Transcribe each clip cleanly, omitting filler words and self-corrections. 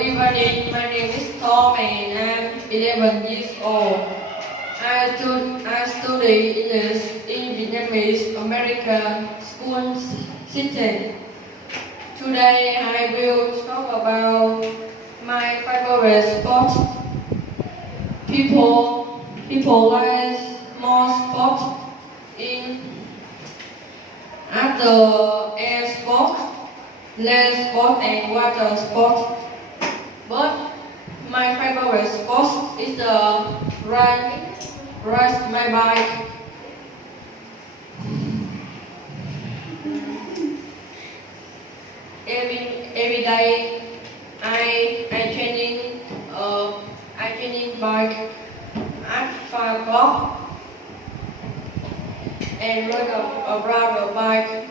evening. My name is Tom and I'm 11 years old. I study English in Vietnamese American school system. Today I will talk about my favorite sport. People like more sport in other air sport, land sport and water sport. But my favorite sport is the ride my bike. Every day I training bike at 5 o'clock and ride around the bike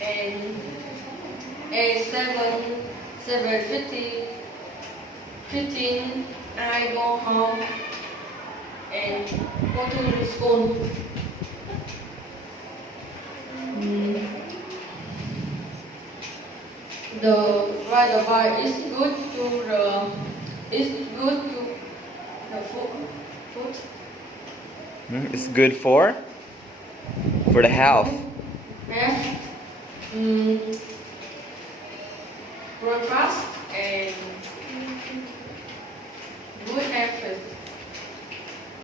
and at 7:15 I go home and go to school. The ride bike is good to the foot. It's good for the health. Math, run fast and good effort.